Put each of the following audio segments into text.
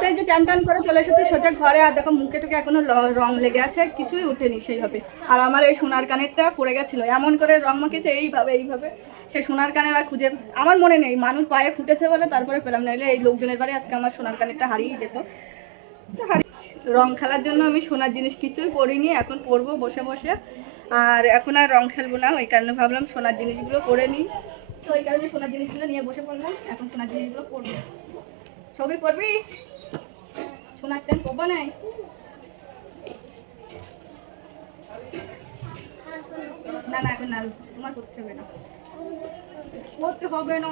তো এই যে চান টান করে চলে এসেছে, সোজা ঘরে। আর দেখো, মুখে টুকে এখনও রং লেগে আছে, কিছুই উঠেনি সেইভাবে। আর আমার এই সোনার কানেরটা পড়ে গেছিল। এমন করে রং মাখিয়েছে, এইভাবে এইভাবে। সেই সোনার কানের আর খুঁজে আমার মনে নেই, মানুষ পায়ে ফুটেছে বলে তারপরে পেলাম। নাহলে এই লোকজনের বাড়ি আজকে আমার সোনার কানেরটা হারিয়ে যেত। রং খেলার জন্য আমি সোনার জিনিস কিছুই পরিনি, এখন পরবো বসে বসে। আর এখন আর রং খেলব না, ওই কারণে ভাবলাম সোনার জিনিসগুলো পরে নিই। তো ওই কারণে সোনার জিনিসগুলো নিয়ে বসে পড়লাম, এখন সোনার জিনিসগুলো পরবো। ছবি করবি? সোনার চেন করব নাই? না না, এখন না তোমার করতে হবে না। করতে হবে না।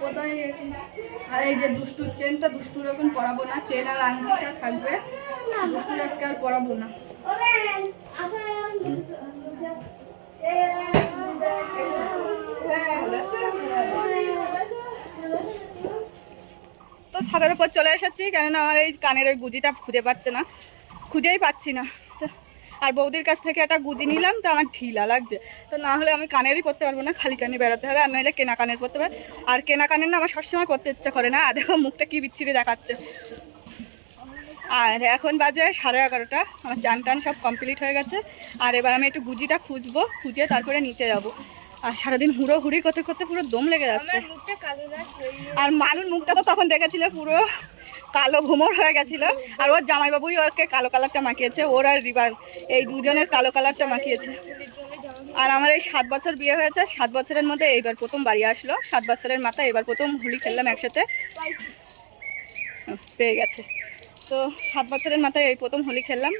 কোথায়? আর এই যে দুষ্টুর চেনটা, দুষ্টুর এখন পরাবো না, চেন আর আংটিটা থাকবে। দুষ্টুর আজকে আর পরাবো না। তো ছাদের উপর চলে এসেছি, কেননা আমার এই কানের ওই গুজিটা খুঁজে পাচ্ছে না, খুঁজেই পাচ্ছি না। আর বৌদির কাছ থেকে একটা গুজি নিলাম, তো আমার ঢিলা লাগছে। তো না হলে আমি কানেরই করতে পারব না, খালি কানে বেরোতে হবে, আর নাহলে কেনা কানের করতে হবে। আর কেনা কানের না আমার সবসময় করতে ইচ্ছা করে না, আর দেখো মুখটা কি বিচ্ছিরি দেখাচ্ছে। আর এখন বাজে সাড়ে এগারোটা, আমার চান টান সব কমপ্লিট হয়ে গেছে। আর এবার আমি একটু গুজিটা খুঁজবো, খুঁজে তারপরে নিচে যাব। আর সারাদিন হুড়ো হুড়ি করতে করতে পুরো দম লেগে যাচ্ছে। আর মানুষ মুখটা তো তখন দেখেছিল পুরো কালো ঘুমোর হয়ে গেছিল। আর ওর জামাইবাবুই ওরকে কালো কালারটা মাখিয়েছে ওর আর রিবার এই দুজনের কালো কালারটা মাখিয়েছে। আর আমার এই সাত বছর বিয়ে হয়েছে সাত বছরের মধ্যে এইবার প্রথম বাড়ি আসলো। সাত বছরের মাথায় এবার প্রথম হোলি খেললাম একসাথে। পেয়ে গেছে। তো সাত বছরের মাথায় এই প্রথম হোলি খেললাম।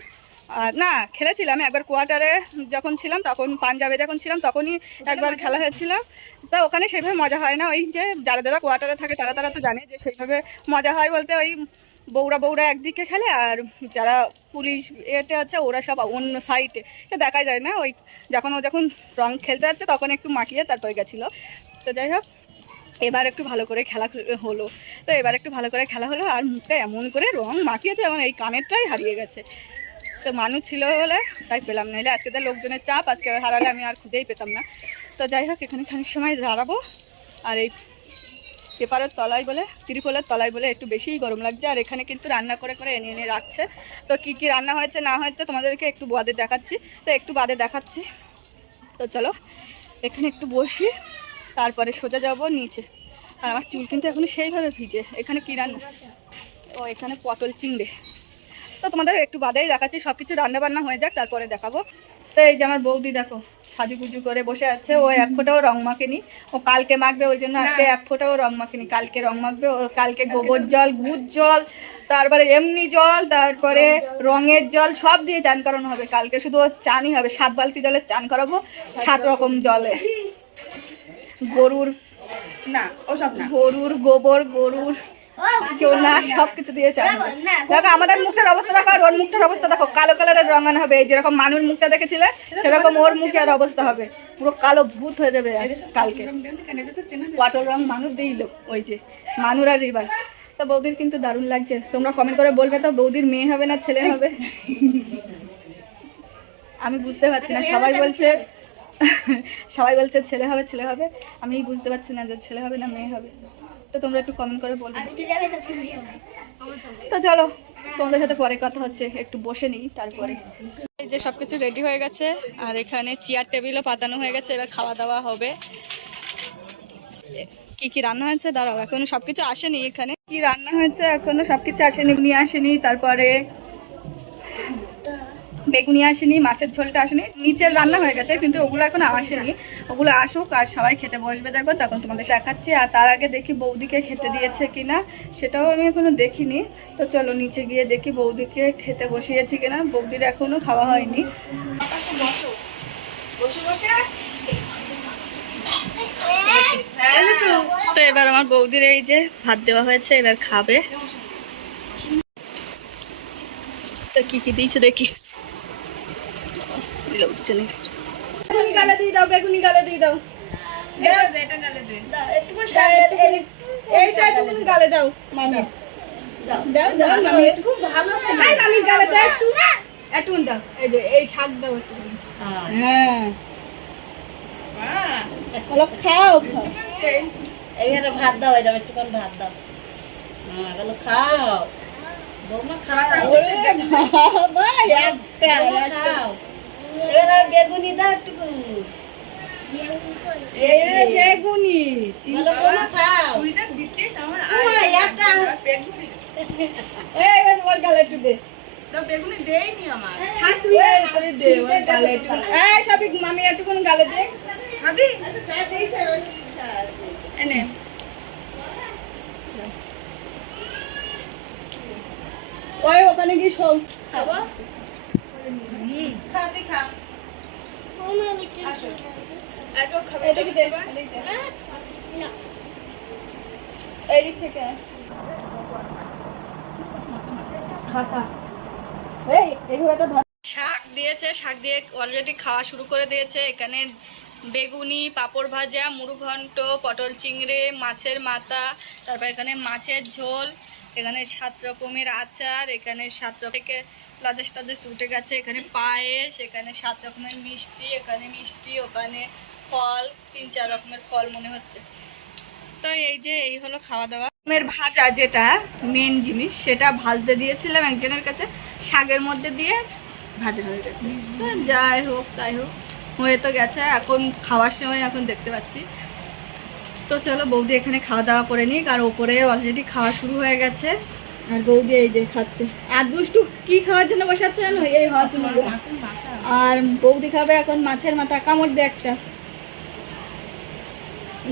আর না, খেলেছিলাম একবার কোয়ার্টারে যখন ছিলাম, তখন পাঞ্জাবে যখন ছিলাম, তখনই একবার খেলা হয়েছিল। তা ওখানে সেইভাবে মজা হয় না। ওই যে যারা যারা কোয়ার্টারে থাকে, তারা তারা তো জানে যে সেইভাবে মজা হয় বলতে ওই বৌরা বৌরা একদিকে খেলে আর যারা পুলিশ এতে আছে, ওরা সব অন্য সাইডে সে দেখা যায় না, ওই যখন ও যখন রং খেলতে যাচ্ছে, তখন একটু মাখিয়ে তারপরে গেছিল। তো যাই হোক, এবার একটু ভালো করে খেলা হলো। তো এবার একটু ভালো করে খেলা হলো, আর মুখটা এমন করে রং মাখিয়েছে এবং এই কানেরটাই হারিয়ে গেছে। তো মানুষ ছিল বলে, তাই পেলাম না। আজকে তো লোকজনের চাপ, আজকে হারালে আমি আর খুঁজেই পেতাম না। তো যাই হোক, এখানে খানিক সময় দাঁড়াবো। আর এই পেপারের তলায় বলে, ত্রিপলের তলায় বলে একটু বেশিই গরম লাগছে। আর এখানে কিন্তু রান্না করে করে এনে এনে রাখছে। তো কি কি রান্না হয়েছে, না হয়েছে, তোমাদেরকে একটু বাদে দেখাচ্ছি। তো একটু বাদে দেখাচ্ছি। তো চলো, এখানে একটু বসি, তারপরে সোজা যাব নিচে। আর আমার চুল কিন্তু এখনও সেইভাবে ভিজে। এখানে কি রান্না? ও, এখানে পটল চিংড়ে। তো তোমাদের একটু বাদেই দেখাচ্ছি সব কিছু রান্না বান্না হয়ে যাক তারপরে দেখাবো। তো এই যে আমার বৌদি দেখো সাজুগুজু করে বসে আছে ও এক ফোঁটাও রং মাখেনি। ও কালকে মাখবে ওই জন্য আজকে এক ফোঁটাও রং মাখেনি কালকে রং মাখবে ও কালকে গোবর জল গুড় জল তারপরে এমনি জল তারপরে রঙের জল সব দিয়ে চান করানো হবে। কালকে শুধু ওর চানই হবে সাত বালতি জলে চান করাবো সাত রকম জলে। গরুর না ওসব না। গরুর গোবর গরুর চোনা সব কিছু দিয়ে চান দেখো আমাদের মুখের অবস্থা দেখো আর ওর মুখের অবস্থা দেখো কালো কালারের রঙানো হবে। যেরকম মানুষ মুখটা দেখেছিলে সেরকম ওর মুখের অবস্থা হবে। পুরো কালো ভূত হয়ে যাবে কালকে। পটল রং মানুষ দিইল ওই যে মানুর আর রিবার তো বৌদির কিন্তু দারুণ লাগছে। তোমরা কমেন্ট করে বলবে তো বৌদির মেয়ে হবে না ছেলে হবে? আমি বুঝতে পারছি না সবাই বলছে সবাই বলছে ছেলে হবে ছেলে হবে। আমি বুঝতে পারছি না যে ছেলে হবে না মেয়ে হবে। তো তোমরা একটু কমেন্ট করে বলবে তো চলো তোমাদের সাথে পরে কথা হচ্ছে একটু বসে নিই তারপরে। এই যে সবকিছু রেডি হয়ে গেছে আর এখানে চেয়ার টেবিলও পাতানো হয়ে গেছে এবার খাওয়া দাওয়া হবে। কি কি রান্না হয়েছে? দাঁড়াও এখনও সবকিছু আসেনি এখানে। কি রান্না হয়েছে? এখনও সবকিছু আসেনি নিয়ে আসেনি তারপরে বেগুনি আসেনি মাছের ঝোলটা আসেনি নিচের রান্না হয়ে গেছে কিন্তু ওগুলো এখন আসেনি। ওগুলো আসুক আর সবাই খেতে বসবে দেখো তখন তোমাদের দেখাচ্ছি। আর তার আগে দেখি বৌদিকে খেতে দিয়েছে কিনা সেটাও আমি এখনও দেখিনি। তো চলো নিচে গিয়ে দেখি বৌদিকে খেতে বসিয়েছি কিনা। বৌদির এখনও খাওয়া হয়নি। তো এবার আমার বৌদির এই যে ভাত দেওয়া হয়েছে এবার খাবে। তো কি কি দিয়েছে দেখি। বেগুনি গালে দিয়ে দাও বেগুনি গালে দিয়ে দাও। এটা গালে দে। এইটা একটুখানি গালে দাও মামি। দাও দাও দাও মামি। একটু ভালো খাই মামি গালে দাও একটু। একটু দাও এই যে এই শাক দাও একটু হ্যাঁ। বলো খাও খাও। এইখানে ভাত দাও একটুখানি ভাত দাও। হ্যাঁ গেলো খাও। বৌমা খাও। একটা। খাও। বেগুনি দাও একটুকু। এই বেগুনি বলো বৌমা খাও। তুই যা দিতিস আমার একটা। বেগুনি এই ওর গালে একটু দে। বেগুনি দেয়নি আমার। থাক তুই দে ওর গালে একটু। এই সবিক মামি একটু গালে দে। খাবি এনে ওই ওখানে গিয়ে শোও খাব? খা তুই খা এদিকে থেকে শাক দিয়েছে, শাক দিয়ে অলরেডি খাওয়া শুরু করে দিয়েছে। এখানে বেগুনি, পাঁপড় ভাজা মুড়ুঘণ্ট পটল চিংড়ে, মাছের মাথা, তারপর এখানে মাছের ঝোল, এখানে সাত রকমের আচার, এখানে সাত রকম থেকে লাদেশ টাদেশ উঠে গেছে, এখানে পায়েস, এখানে সাত রকমের মিষ্টি, এখানে মিষ্টি, ওখানে ফল, তিন চার রকমের ফল মনে হচ্ছে। তো এই যে, এই হলো খাওয়া দাওয়া ভাজা যেটা মেন জিনিস, সেটা ভাজতে দিয়েছিলাম একজনের কাছে, শাকের মধ্যে দিয়ে ভাজা হয়ে গেছে। যাই হোক, তাই হোক, হয়ে তো গেছে, এখন খাওয়ার সময় এখন দেখতে পাচ্ছি। তো চলো, বৌদি এখানে খাওয়া দাওয়া করে নিক, আর ওপরে অলরেডি খাওয়া শুরু হয়ে গেছে। আর বৌদি এই যে খাচ্ছে। আর দুষ্টু কি খাওয়ার জন্য বসাচ্ছে জানো? এই হওয়ার জন্য আর বৌদি খাবে এখন মাছের মাথা কামড় দে একটা।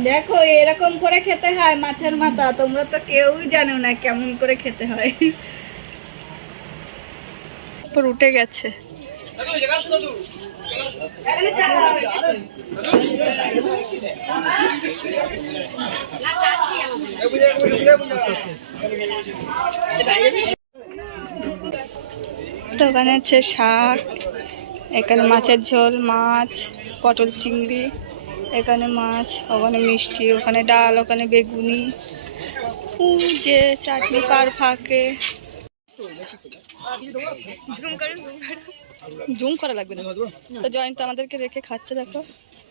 দেখো এরকম করে খেতে হয় মাছের মাথা। তোমরা তো কেউই জানো না কেমন করে খেতে হয়। উপর উঠে গেছে। ওখানে হচ্ছে শাক, এখানে মাছের ঝোল, মাছ, পটল চিংড়ি, এখানে মাছ, ওখানে মিষ্টি, ওখানে ডাল, ওখানে বেগুনি। যে চাটনি পার ফাঁকে। করা লাগবে না। তো জয়ন্ত আমাদেরকে রেখে খাচ্ছে দেখো।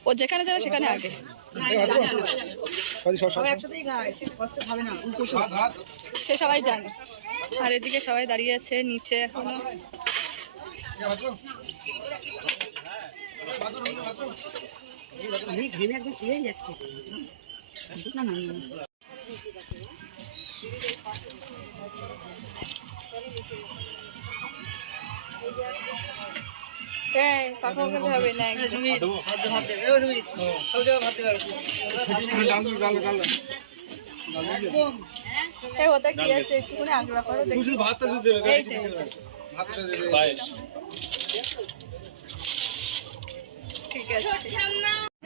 ও যেখানে যাবে সেখানে আগে। সে সবাই জানে। আর এদিকে সবাই দাঁড়িয়ে আছে নিচে এখনও। যাচ্ছে। না। ওটা কি আছে? একটুখানি আগলা করো দেখি। ঠিক আছে।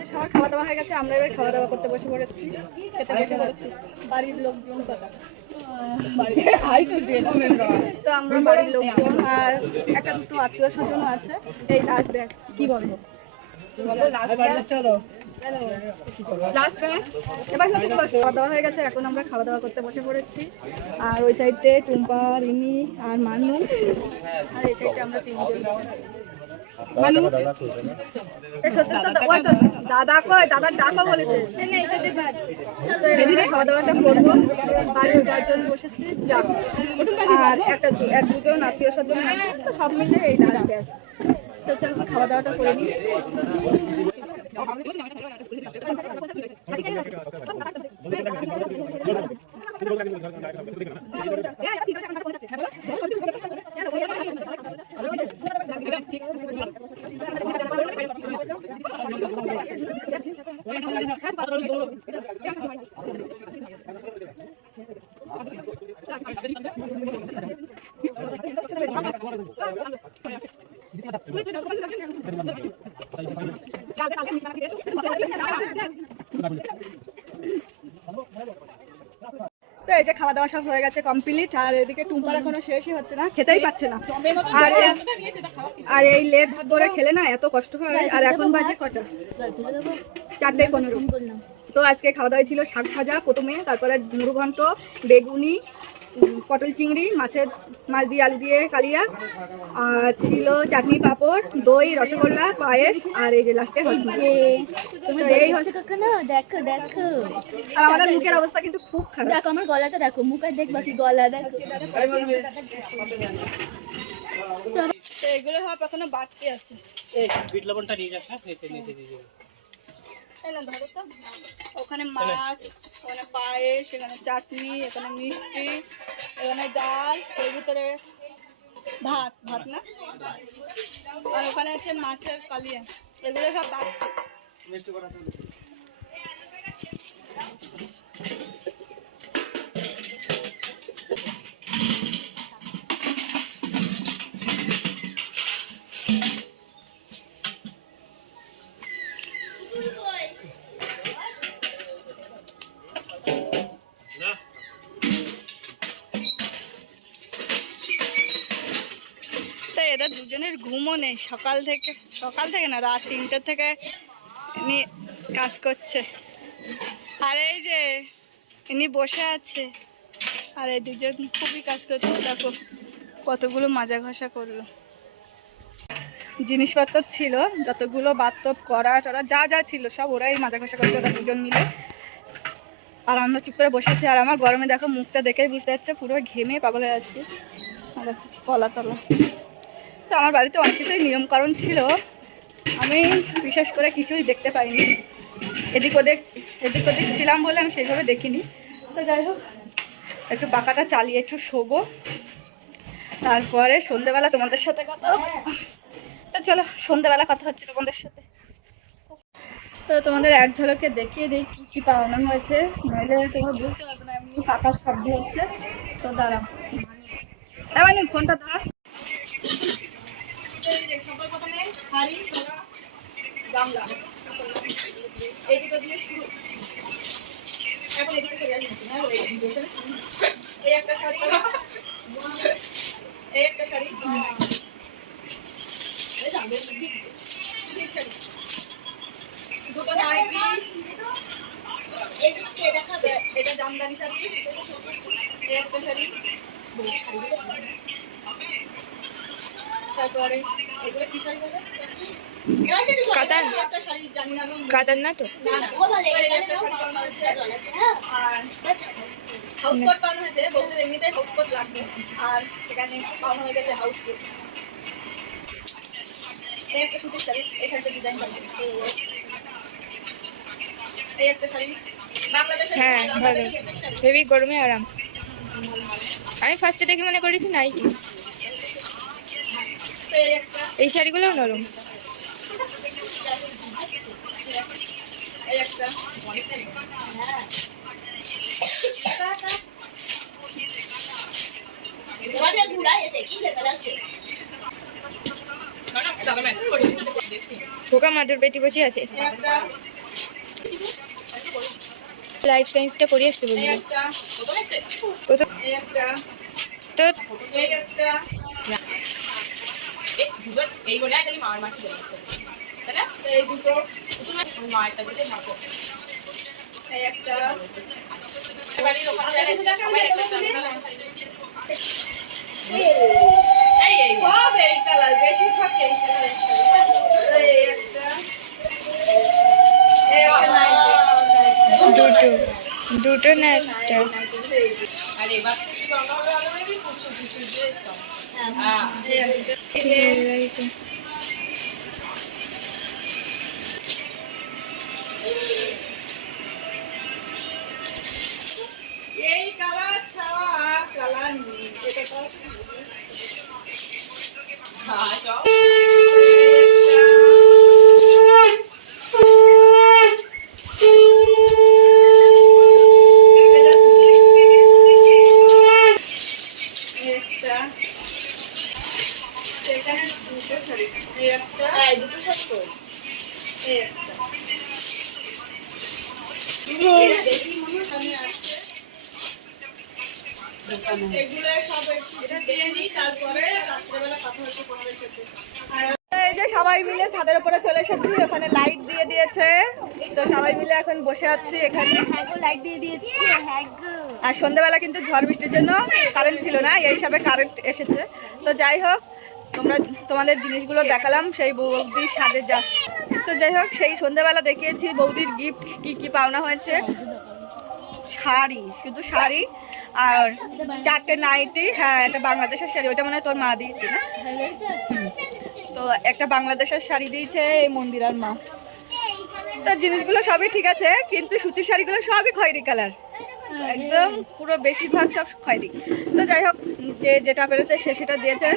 সবার খাওয়া দাওয়া হয়ে গেছে আমরা এবার খাওয়া দাওয়া করতে বসে পড়েছি খেতে বসে পড়েছি। বাড়ির লোকজন কথা। তো আমরা বাড়ির লোকজন আর একটা দুটো আত্মীয় স্বজনও আছে। এই লাস্ট ব্যাচ কি বলব? লাস্ট ব্যাচ এবার কি বলব? খাওয়া দাওয়া হয়ে গেছে এখন আমরা খাওয়া দাওয়া করতে বসে পড়েছি। আর ওই সাইডে টুম্পা রিমি আর মানু। আর এই সাইডে আমরা তিনজন। দাদা কয় দাদার ডাকা বলেছে এদিকে খাওয়া দাওয়াটা করব বাড়ির চারজন বসেছি আর একটা এক দুজন আত্মীয় স্বজন তো সব মিলে এই ব্যাচ তো চলো খাওয়া দাওয়াটা করে নিই তো খাওয়া দাওয়া সব হয়ে গেছে কমপ্লিট আর এদিকে শেষই হচ্ছে না, খেতেই না। আর আর এই করে খেলে না এত আর এখন বাজে তো আজকে খাওয়া দাওয়া ছিল শাক ভাজা প্রথমে, তারপরে মুড়ু ঘন্ট বেগুনি পটল চিংড়ি মাছের মাছ দিয়ে আলু দিয়ে কালিয়া আর ছিল চাটনি পাঁপড় দই রসগোল্লা পায়েস আর এই যে লাস্টে এই দেখো দেখো। আর আমাদের মুখের অবস্থা কিন্তু খুব খারাপ। দেখো আমার গলাটা দেখো মুখ আর দেখবা কি গলা দেখো। তো এগুলো সব এখনও বাকি আছে। বিট লবণটা নিয়ে যাক হ্যাঁ নিচে নিচে দিয়ে এই না ধরো তো। ওখানে মাছ ওখানে পায়েস এখানে চাটনি এখানে মিষ্টি এখানে ডাল এর ভিতরে ভাত ভাত না? আর ওখানে আছে মাছের কালিয়া এগুলো সব ভাত মিষ্টি সকাল থেকে সকাল থেকে না, রাত তিনটে থেকে ইনি কাজ করছে। আর এই যে, ইনি বসে আছে। আর এই দুজন খুবই কাজ করছে, দেখো, কতগুলো মাজা ঘষা করল। জিনিসপত্র ছিল, যতগুলো বাথটব করা টরা যা যা ছিল, সব ওরাই মাজা ঘষা করছে ওরা দুজন মিলে। আর আমরা চুপ করে বসে আছি, আর আমার গরমে দেখো মুখটা দেখেই বুঝতে পারছে, পুরো ঘেমে পাগল হয়ে যাচ্ছি আর কলা তলা। তো আমার বাড়িতে অনেক কিছুই নিয়মকানুন ছিল। আমি বিশেষ করে কিছুই দেখতে পাইনি। এদিক ওদিক এদিক ওদিক ছিলাম বলে আমি সেইভাবে দেখিনি। তো যাই হোক, একটু পাকাটা চালিয়ে একটু শোবো। তারপরে সন্ধেবেলা তোমাদের সাথে কথা তো চলো, সন্ধেবেলা কথা হচ্ছে তোমাদের সাথে। তো তোমাদের এক ঝলকে দেখিয়ে দিই কী কী পাওনা হয়েছে। নইলে তোমরা বুঝতে পারবে না, এমনি পাকার শব্দ হচ্ছে। তো দাঁড়াও। এবার ফোনটা ধর তো এই যে সবার প্রথমে হাঁড়ি গামলা। এইদিকে দিয়ে শুরু। এখন এদিকে সরে আসবে না। এই একটা শাড়ি। এই একটা শাড়ি। শাড়ি। দুটো নাইটি এটা জামদানি শাড়ি। একটা শাড়ি। তারপরে কাতান। না আমি কাতান না তো? হাউস কোট হয়েছে এমনিতে হাউস কোট লাগবে। আর সেখানে হয়ে গেছে হাউস কোট এই একটা সুতির শাড়ি এই শাড়িটা ডিজাইন করা। এই একটা শাড়ি। বাংলাদেশের হ্যাঁ, ভালো। হেভি গরমে আরাম। আমি ফার্স্টে দেখে মনে করেছি নাইটি এই শাড়িগুলো নরম। খোকা মাদুর পেটি বসে আছে। লাইফ সায়েন্সটা করে আসতে একটা। তো এই এই বলে আমি মার মাসি দেবো তাই না এই দুটো তুমি মারটা দিতে মারো এই একটা বাড়ির ওখানে এই এই সব এই কালার বেশিরভাগ এই কালার এই একটা এই দুটো দুটো না একটা আরে এবার কিছু কিছু দিয়ে হ্যাঁ এই একটা এই সাথে। আর এই যে সবাই মিলে ছাদের উপরে চলে এসেছি, ওখানে লাইট দিয়ে দিয়েছে। তো সবাই মিলে এখন বসে আছি এখানে। লাইট দিয়ে দিয়েছি আর সন্ধ্যাবেলা কিন্তু ঝড় বৃষ্টির জন্য কারেন্ট ছিল না, এই হিসাবে কারেন্ট এসেছে। তো যাই হোক তোমরা তোমাদের জিনিসগুলো দেখালাম, সেই বৌদির সাথে যা। তো যাই হোক, সেই সন্ধ্যাবেলা দেখিয়েছি বৌদির গিফট কি কি পাওনা হয়েছে। শাড়ি, শুধু শাড়ি আর চারটে নাইটি হ্যাঁ একটা বাংলাদেশের শাড়ি, ওইটা মনে তোর মা দিয়েছে না? তো একটা বাংলাদেশের শাড়ি দিয়েছে এই মন্দিরার মা। তো জিনিসগুলো সবই ঠিক আছে, কিন্তু সুতির শাড়িগুলো সবই খয়েরি কালার। একদম পুরো বেশিরভাগ সব খয়েরি। তো যাই হোক, যে যেটা পেরেছে সে সেটা দিয়েছে।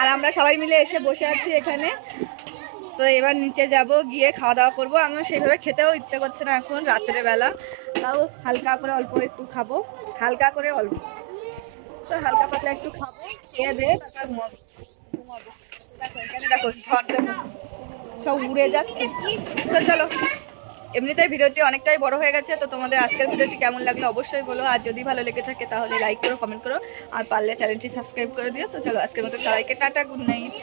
আর আমরা সবাই মিলে এসে বসে আছি এখানে। তো এবার নিচে যাব, গিয়ে খাওয়া দাওয়া করব। আমার সেইভাবে খেতেও ইচ্ছে করছে না এখন রাত্রে বেলা। তাও হালকা করে অল্প একটু খাব। হালকা করে অল্প। তো হালকা পাতলা একটু খাব, খেয়ে দিয়ে তারপর ঘুমাবো। দেখো, এখানে দেখো ঝড় দেখো। সব উড়ে যাচ্ছে। তো চলো। এমনিতেই ভিডিওটি অনেকটাই বড় হয়ে গেছে, তো তোমাদের আজকের ভিডিওটি কেমন লাগল অবশ্যই বলো, আর যদি ভালো লেগে থাকে তাহলে লাইক করো কমেন্ট করো, আর পারলে চ্যানেলটি সাবস্ক্রাইব করে দিও, তো চলো আজকের মতো সবাইকে টাটা গুড নাইট